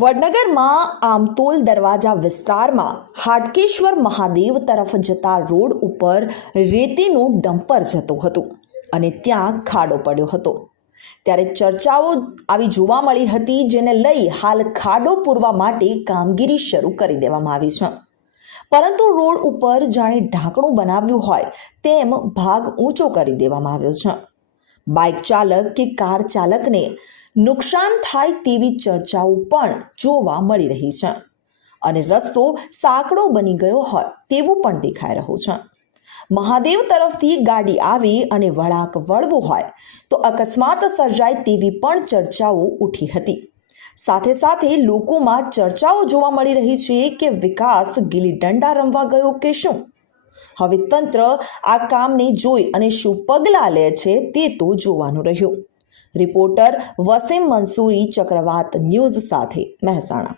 વડનગરમાં આમતોલ દરવાજા વિસ્તારમાં હાટકેશ્વર મહાદેવ તરફ જતા રોડ ઉપર રેતીનું ડમ્પર જતું હતું અને ત્યાં ખાડો પડ્યો હતો. ત્યારે ચર્ચાઓ આવી જોવા મળી હતી જેને લઈ હાલ ખાડો પૂરવા માટે કામગીરી શરૂ કરી દેવામાં આવી છે. પરંતુ રોડ ઉપર જાણે ઢાંકણું બનાવ્યું હોય તેમ ભાગ ઊંચો કરી દેવામાં આવ્યો છે. બાઇક ચાલક કે કાર ચાલકને નુકસાન થાય તેવી ચર્ચાઓ પણ જોવા મળી રહી છે. અને રસ્તો સાંકડો બની ગયો હોય તેવું પણ દેખાઈ રહ્યું છે. મહાદેવ તરફથી ગાડી આવી અને વળાંક વળવું હોય તો અકસ્માત સર્જાય તેવી પણ ચર્ચાઓ ઉઠી હતી. સાથે સાથે લોકોમાં ચર્ચાઓ જોવા મળી રહી છે કે વિકાસ ગીલી દંડા રમવા ગયો કે શું? હવે તંત્ર આ કામને જોઈ અને શું પગલાં લે છે તે તો જોવાનું રહ્યું. રિપોર્ટર વસીમ મંસૂરી ચક્રવાત ન્યૂઝ સાથે મહેસાણા.